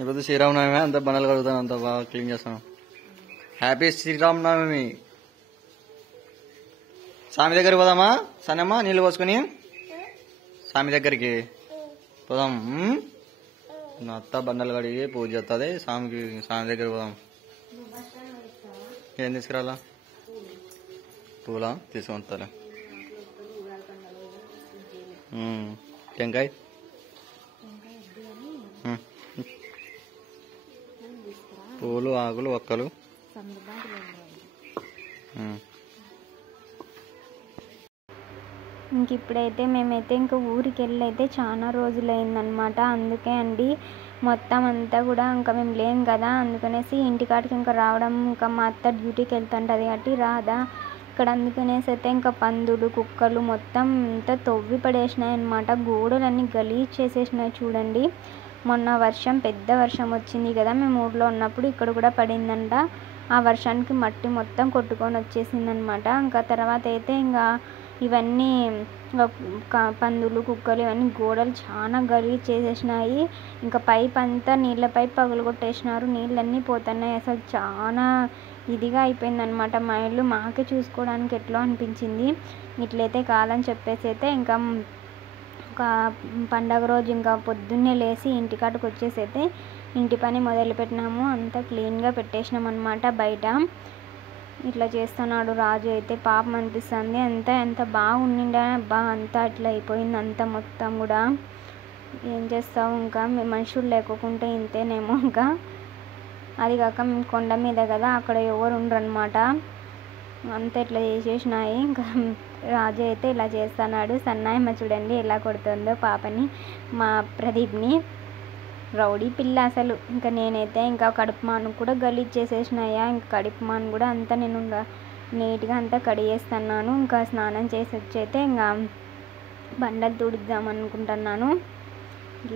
ఇప్పుడు శ్రీరామనవమి అంత బండలు కడుగుతాను, అంత బాగా క్లీన్ చేస్తాను. హ్యాపీ శ్రీరామనవమి. స్వామి దగ్గరికి పోదామా సన్నమ్మ? నీళ్ళు పోసుకొని స్వామి దగ్గరికి పోదాం. నా అత్త బండలు కడిగి పూజ చేస్తుంది. స్వామి దగ్గరికి పోదాం. ఏం తీసుకురాలా? పూలా తీసుకొస్తాలే. టెంకాయ పూలు ఆకులు ఒక్కలు. ఇంక ఇప్పుడైతే మేమైతే ఇంకా ఊరికి వెళ్ళి అయితే చాలా రోజులైందనమాట. అందుకే అండి మొత్తం అంతా కూడా ఇంకా మేము లేం కదా, అందుకనేసి ఇంటికాడికి ఇంకా రావడం, ఇంకా మా అత్త డ్యూటీకి వెళ్తుంటుంది కాబట్టి రాదా ఇక్కడ. అందుకనేసి అయితే ఇంకా పందులు కుక్కలు మొత్తం అంతా తవ్వి పడేసినాయి అనమాట. గోడలన్నీ గలీజ్ చేసేసినాయి చూడండి. మొన్న వర్షం పెద్ద వర్షం వచ్చింది కదా మేము ఊర్లో ఉన్నప్పుడు, ఇక్కడ కూడా పడిందంట. ఆ వర్షానికి మట్టి మొత్తం కొట్టుకొని వచ్చేసిందనమాట. ఇంకా తర్వాత అయితే ఇంకా ఇవన్నీ పందులు కుక్కలు ఇవన్నీ గోడలు చాలా గలీజ్ చేసేసినాయి. ఇంకా పైప్ అంతా నీళ్ళ పైప్ పగలగొట్టేసినారు. నీళ్ళన్నీ పోతున్నాయి. అసలు చాలా ఇదిగా అయిపోయిందనమాట. మా ఇల్లు మాకే చూసుకోవడానికి ఎట్లా అనిపించింది. ఇట్లయితే కాదని చెప్పేసి అయితే ఇంకా ఒక పండగ రోజు ఇంకా పొద్దున్నే లేచి ఇంటికాడికి వచ్చేసి అయితే ఇంటి పని మొదలుపెట్టినాము. అంతా క్లీన్గా పెట్టేసినాం అనమాట. బయట ఇట్లా చేస్తున్నాడు రాజు అయితే. పాపం అనిపిస్తుంది. అంతా ఎంత బాగుండిండే అబ్బా, అంతా ఇట్లా అయిపోయింది అంతా మొత్తం కూడా. ఏం చేస్తావు, ఇంకా మనుషులు లేకుంటే ఇంతేనేమో. ఇంకా అది కాక మేము కొండ మీద కదా, అక్కడ ఎవరు ఉండరు అనమాట. అంతా ఇట్లా చేసేసినాయి. ఇంకా రాజు అయితే ఇలా చేస్తున్నాడు. సన్నాయమ్మ చూడండి ఎలా కొడుతుందో పాపని, మా ప్రదీప్ని. రౌడీ పిల్ల అసలు. ఇంకా నేనైతే ఇంకా కడుపు మాను కూడా గలీజ్ చేసేసినాయా. ఇంకా కడుపు మాను కూడా అంతా నేను ఇంకా నీట్గా అంతా కడిగేస్తున్నాను. ఇంకా స్నానం చేసి వచ్చి అయితే ఇంకా బండలు తుడుద్దాం అనుకుంటున్నాను.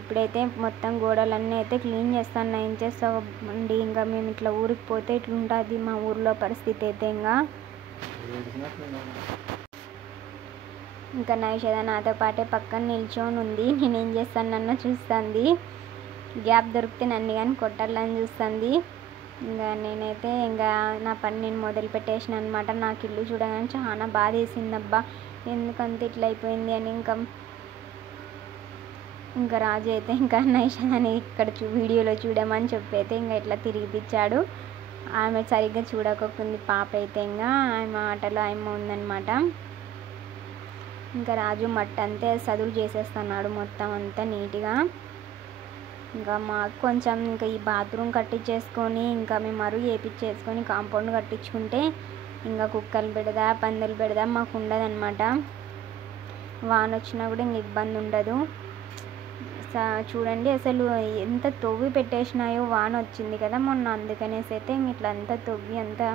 ఇప్పుడైతే మొత్తం గోడలన్నీ అయితే క్లీన్ చేస్తాను. ఏం చేస్తామండి, ఇంకా మేము ఇట్లా ఊరికి పోతే ఇట్లా ఉంటుంది మా ఊర్లో పరిస్థితి అయితే. ఇంకా నైషద నాతో పాటే పక్కన నిల్చొని ఉంది. నేనేం చేస్తానన్నా చూస్తుంది. గ్యాప్ దొరికితే నన్ను కానీ కొట్టాలని చూస్తుంది. ఇంకా నేనైతే ఇంకా నా పని నేను మొదలు పెట్టేసిన అనమాట. నాకు ఇల్లు చూడగానే చాలా బాధ వేసింది. అబ్బా ఎందుకంత ఇట్లా అయిపోయింది అని. ఇంకా రాజు అయితే ఇంకా నైషాని ఇక్కడ వీడియోలో చూడమని చెప్పి అయితే ఇంకా ఇట్లా తిరిగిపించాడు. ఆమె సరిగ్గా చూడకుంది పాప అయితే. ఇంకా ఆమె ఆటలో ఆమె ఉందన్నమాట. ఇంకా రాజు మట్టి అంతే సదురు చేసేస్తున్నాడు మొత్తం అంతా నీట్గా. ఇంకా మాకు కొంచెం ఇంకా ఈ బాత్రూమ్ కట్టించేసుకొని ఇంకా మేము అరుగు వేయించేసుకొని కాంపౌండ్ కట్టించుకుంటే ఇంకా కుక్కలు పెడదా పందులు పెడదా మాకు ఉండదన్నమాట. వాన వచ్చినా కూడా ఇంక ఇబ్బంది ఉండదు. చూడండి అసలు ఎంత తవ్వి పెట్టేసినాయో. వాన వచ్చింది కదా మొన్న, అందుకనేసి అయితే ఇట్లా అంతా తవ్వి అంతా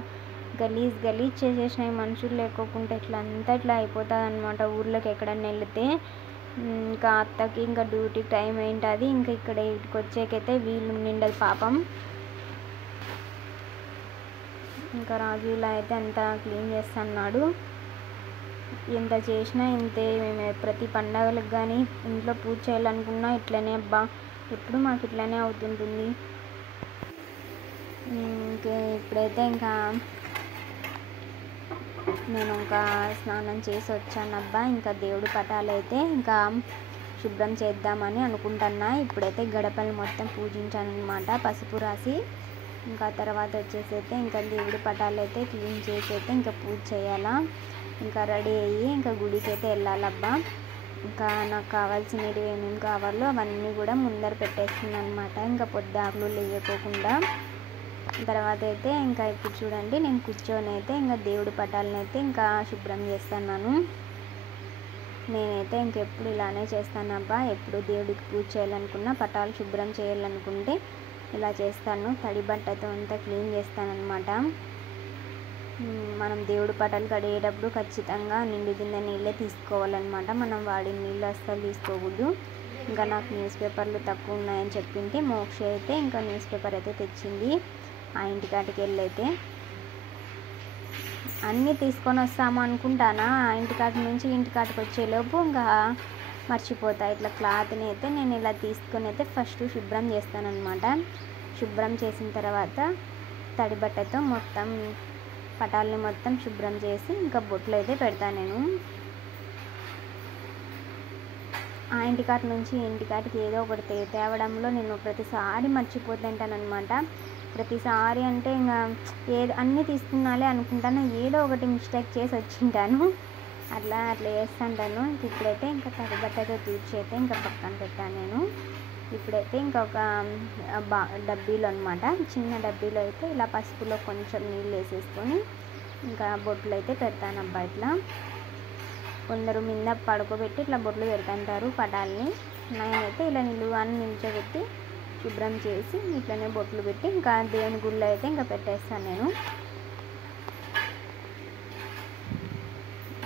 గలీజ్ చేసేసినాయి. మనుషులు లేకోకుంటే ఇట్లా అంతా ఇట్లా అయిపోతుంది అనమాట. ఊర్లోకి ఎక్కడన్నా వెళితే ఇంకా అత్తకి ఇంకా డ్యూటీ టైం ఏంటది. ఇంకా ఇక్కడ ఇటుకు వచ్చేకైతే వీళ్ళు నిండదు పాపం. ఇంకా రాజు ఇలా అయితే అంతా క్లీన్ చేస్తున్నాడు. ఎంత చేసినా ఇంతే. మేము ప్రతి పండగలకు కానీ ఇంట్లో పూజ చేయాలనుకున్నా ఇట్లనే అబ్బా, ఎప్పుడు మాకు ఇట్లనే అవుతుంటుంది. ఇప్పుడైతే ఇంకా నేను ఇంకా స్నానం చేసి వచ్చానబ్బా. ఇంకా దేవుడి పటాలు అయితే ఇంకా శుభ్రం చేద్దామని అనుకుంటున్నా. ఇప్పుడైతే గడపలు మొత్తం పూజించాను అనమాట పసుపు రాసి. ఇంకా తర్వాత వచ్చేసి అయితే ఇంకా దేవుడి పటాలు అయితే క్లీన్ చేసి అయితే ఇంకా పూజ చేయాలా. ఇంకా రెడీ అయ్యి ఇంకా గుడికి అయితే వెళ్ళాలబ్బా. ఇంకా నాకు కావాల్సినవి ఏమేమి కావాలో అవన్నీ కూడా ముందర పెట్టేస్తున్నాను అనమాట. ఇంకా పొద్దాకులు లేకపోకుండా. తర్వాత అయితే ఇంకా ఇప్పుడు చూడండి నేను కూర్చొని అయితే ఇంకా దేవుడి పటాలను అయితే ఇంకా శుభ్రం చేస్తున్నాను. నేనైతే ఇంకెప్పుడు ఇలానే చేస్తానబ్బా. ఎప్పుడు దేవుడికి పూజ చేయాలనుకున్నా పటాలు శుభ్రం చేయాలనుకుంటే ఇలా చేస్తాను. తడి బట్టతో అంతా క్లీన్ చేస్తానన్నమాట. మనం దేవుడి పటాలు కడిగేటప్పుడు ఖచ్చితంగా నిండు కింద నీళ్ళే తీసుకోవాలన్నమాట. మనం వాడిన నీళ్ళు అస్సలు తీసుకోకూడదు. ఇంకా నాకు న్యూస్ పేపర్లు తక్కువ ఉన్నాయని చెప్పింటే మోక్ష అయితే ఇంకా న్యూస్ పేపర్ అయితే తెచ్చింది. ఆ ఇంటికాటికి వెళ్ళి అయితే అన్నీ తీసుకొని వస్తాము అనుకుంటానా. ఆ ఇంటికాటి నుంచి ఇంటికాటికి వచ్చేలోపు ఇంకా మర్చిపోతా. ఇట్లా క్లాత్ని అయితే నేను ఇలా తీసుకొని అయితే ఫస్ట్ శుభ్రం చేస్తానన్నమాట. శుభ్రం చేసిన తర్వాత తడి బట్టతో మొత్తం పటాలని మొత్తం శుభ్రం చేసి ఇంకా బొట్లు అయితే పెడతాను నేను. ఆ ఇంటికాటి నుంచి ఇంటికాటికి ఏదో ఒకటి తేవడంలో నేను ప్రతిసారి మర్చిపోతుంటానమాట. ప్రతిసారి అంటే ఇంకా అన్నీ తీసుకున్నాలే అనుకుంటాను, ఏదో ఒకటి మిస్టేక్ చేసి వచ్చింటాను. అట్లా చేస్తుంటాను. ఇప్పుడైతే ఇంకా తడి బట్టతో తూర్చి అయితే ఇంకా పక్కన పెట్టాను నేను. ఇప్పుడైతే ఇంకా ఒక డబ్బీలో అనమాట, చిన్న డబ్బీలో అయితే ఇలా పసుపులో కొంచెం నీళ్ళు వేసేసుకొని ఇంకా బొట్లు అయితే పెడతాను అబ్బా. ఇట్లా కొందరు మీద పడుకోబెట్టి ఇట్లా బొట్లు పెడుతుంటారు పటాలని. నేనైతే ఇలా నిలువాన్ని నిల్చోబెట్టి శుభ్రం చేసి ఇట్లనే బొట్లు పెట్టి ఇంకా దేవుని గుళ్ళో అయితే ఇంకా పెట్టేస్తాను నేను.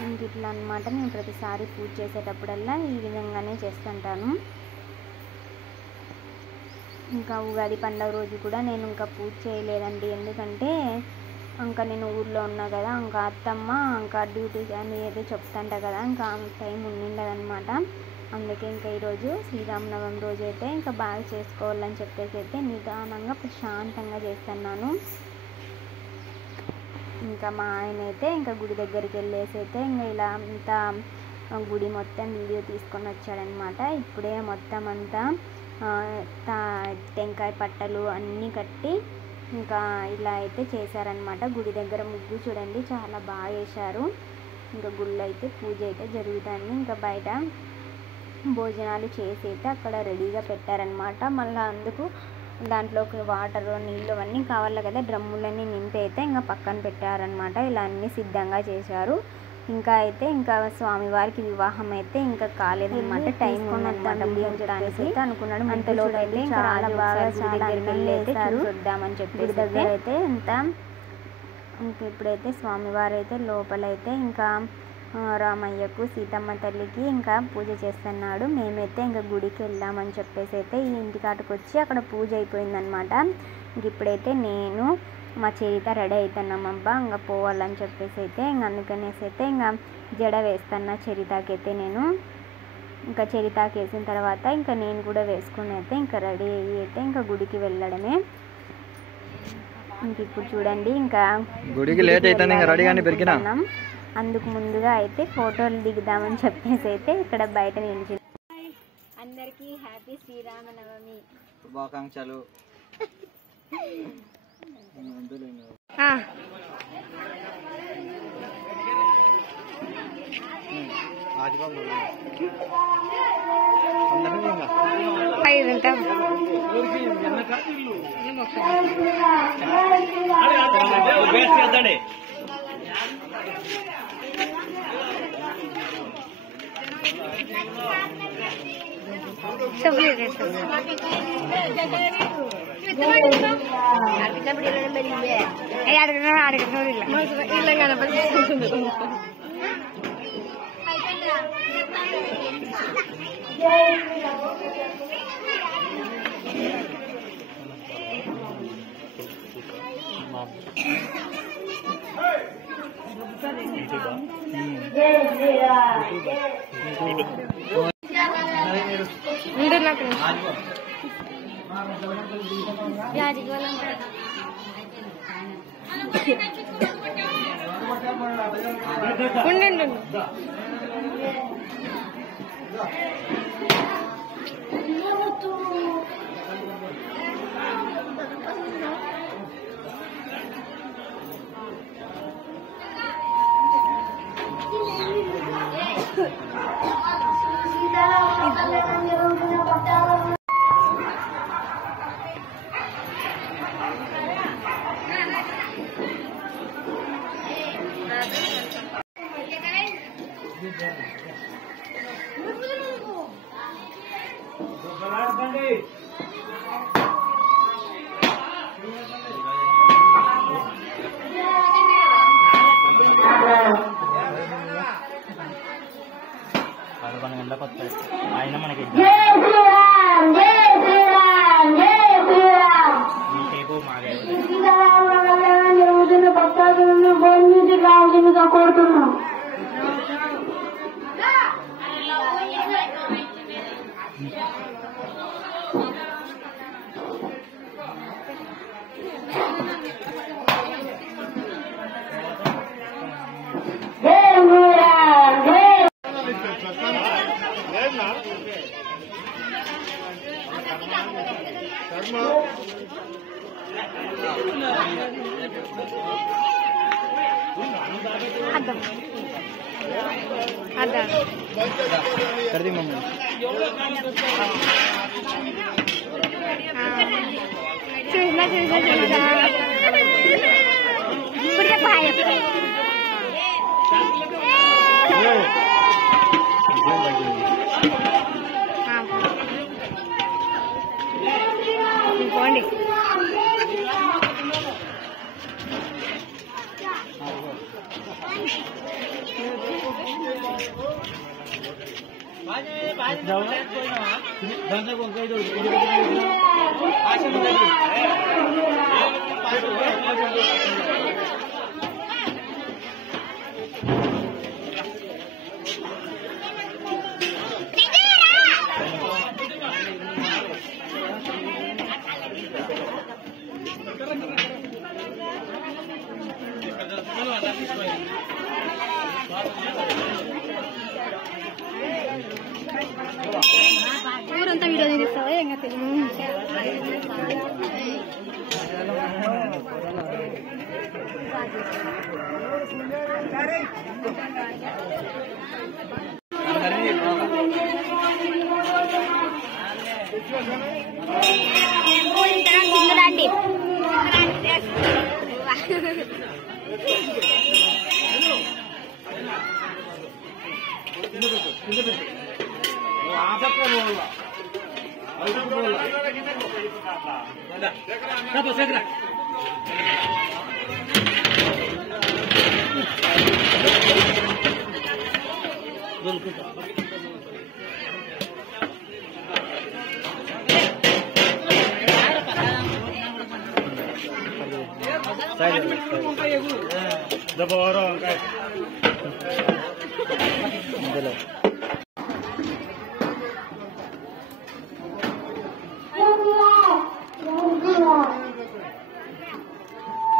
ఇంక ఇట్లా అనమాట నేను ప్రతిసారి పూజ చేసేటప్పుడల్లా ఈ విధంగానే చేస్తుంటాను. ఇంకా ఉగాది పండుగ రోజు కూడా నేను ఇంకా పూజ చేయలేదండి, ఎందుకంటే ఇంకా నేను ఊర్లో ఉన్నా కదా, ఇంకా అత్తమ్మ ఇంకా డ్యూటీ అని అయితే చెప్తాంట కదా, ఇంకా టైం ఉండిండదనమాట. అందుకే ఇంకా ఈరోజు శ్రీరామనవమి రోజు అయితే ఇంకా బాగా చేసుకోవాలని చెప్పేసి అయితే నిదానంగా ప్రశాంతంగా చేస్తున్నాను. ఇంకా మా ఆయన అయితే ఇంకా గుడి దగ్గరికి వెళ్ళేసి అయితే ఇంకా ఇలా అంతా గుడి మొత్తం వీడియో తీసుకొని వచ్చాడనమాట. ఇప్పుడే మొత్తం అంతా టెంకాయ పట్టలు అన్నీ కట్టి ఇంకా ఇలా అయితే చేశారనమాట. గుడి దగ్గర ముగ్గు చూడండి చాలా బాగా వేశారు. ఇంకా గుళ్ళు అయితే పూజ అయితే జరుగుతుంది. ఇంకా బయట భోజనాలు చేసి అయితే అక్కడ రెడీగా పెట్టారనమాట. మళ్ళీ అందుకు దాంట్లోకి వాటర్ నీళ్ళు అవన్నీ కావాలి కదా, డ్రమ్ములన్నీ నింపి అయితే ఇంకా పక్కన పెట్టారనమాట. ఇలా అన్నీ సిద్ధంగా చేశారు. ఇంకా అయితే ఇంకా స్వామివారికి వివాహం అయితే ఇంకా కాలేదన్నమాట, టైం ఉన్నట్టు అనుకున్నాడు. అంతలోపు అయితే చాలా బాగా దగ్గరికి వెళ్ళి అయితే చూద్దామని చెప్పి దగ్గర అయితే ఇంత ఇంక ఇప్పుడైతే స్వామివారు అయితే లోపలైతే ఇంకా రామయ్యకు సీతమ్మ తల్లికి ఇంకా పూజ చేస్తున్నాడు. మేమైతే ఇంకా గుడికి వెళ్దామని చెప్పేసి అయితే ఈ ఇంటికాటకు వచ్చి అక్కడ పూజ అయిపోయిందనమాట. ఇంక ఇప్పుడైతే నేను మా చరిత రెడీ అవుతున్నామబ్బా ఇంకా పోవాలని చెప్పేసి అయితే ఇంక అందుకనేసి అయితే ఇంకా జడ వేస్తున్నా చరితకైతే నేను. ఇంకా చరితకి వేసిన తర్వాత ఇంకా నేను కూడా వేసుకుని అయితే ఇంకా రెడీ అయ్యి అయితే ఇంకా గుడికి వెళ్ళడమే. ఇంక ఇప్పుడు చూడండి ఇంకా గుడికి లేట్ అవుతుంది, ఇంకా రెడీ కానీ పెరిగినా అందుకు ముందుగా అయితే ఫోటోలు దిగుదామని చెప్పేసి అయితే ఇక్కడ బయట నిలిచి అందరికీ హ్యాపీ శ్రీరామనవమి శుభాకాంక్షలు. ఆయన మనకి కోరుతున్నాం. कर दी मम्मी చూసినా ఇప్పుడు చెప్పాలి పోండి ఊరంతా వీడియో తీస్తావా ఏం రండి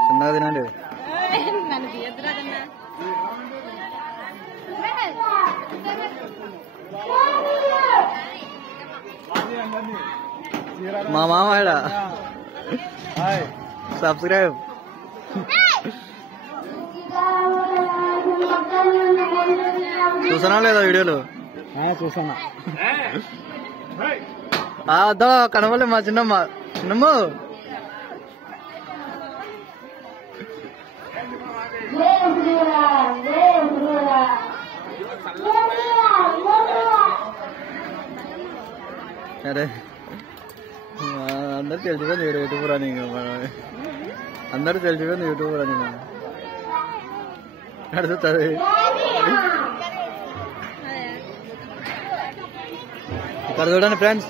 చిన్నగా తినండి మా మామ ఆడ సబ్స్క్రైబ్ చూసానా లేదా వీడియోలు చూసానా వద్దా కనవలే మా చిన్నమ్మ చిన్నమ్మ అరే అందరు తెలిసిపోయింది యూట్యూబర్ అని అందరూ తెలిసిపోయింది యూట్యూబర్ అని నడుస్తుంది ఇక్కడ చూడండి ఫ్రెండ్స్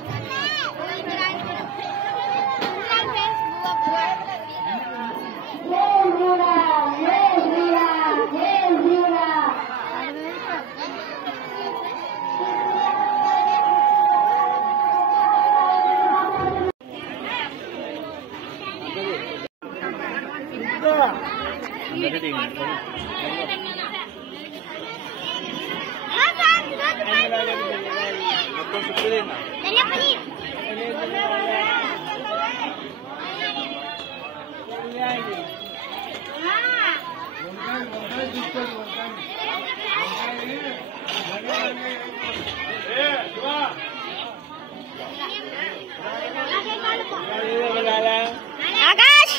ఆకాష్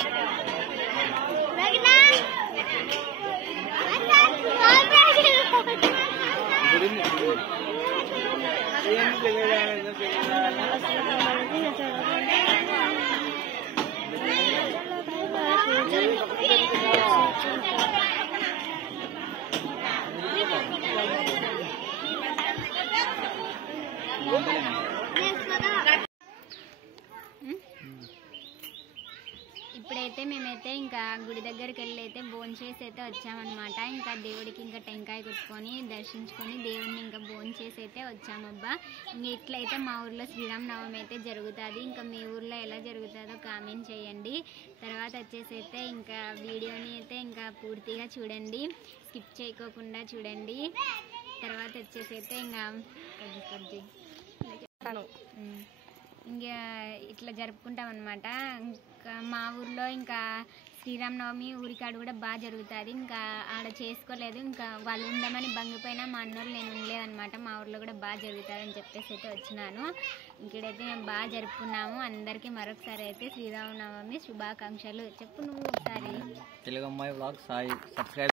ఇప్పుడైతే మేమైతే ఇంకా గుడి దగ్గరికి వెళ్ళి అయితే భోంచేసి అయితే వచ్చామన్నమాట. ఇంకా దేవుడికి ఇంకా టెంకాయ కొట్టుకొని దర్శించుకొని దేవుడిని ఇంకా భోంచేసి అయితే వచ్చామబ్బా. ఇంక ఇట్లయితే మా ఊర్లో శ్రీరామనవమి అయితే జరుగుతుంది. ఇంకా మీ ఊర్లో ఎలా జరుగుతుందో కామెంట్ చేయండి. తర్వాత వచ్చేసి అయితే ఇంకా వీడియోని అయితే ఇంకా పూర్తిగా చూడండి, స్కిప్ చేయకోకుండా చూడండి. తర్వాత వచ్చేసి అయితే ఇంకా చెప్తాను ఇంకా ఇట్లా జరుపుకుంటాం అనమాట. ఇంకా మా ఊర్లో ఇంకా శ్రీరామనవమి ఊరికాడు కూడా బాగా జరుగుతుంది. ఇంకా ఆడ చేసుకోలేదు, ఇంకా వాళ్ళు ఉండమని బంగిపోయినా మా అన్నోళ్ళు నేను ఉండలేదన్నమాట. మా ఊర్లో కూడా బాగా జరుగుతుంది అని చెప్పేసి అయితే వచ్చినాను. ఇక్కడైతే మేము బాగా జరుపుకున్నాము. అందరికీ మరొకసారి అయితే శ్రీరామనవమి శుభాకాంక్షలు. చెప్పు నువ్వు ఒకసారి. తెలుగు అమ్మాయి వ్లాగ్స్ సబ్స్క్రైబ్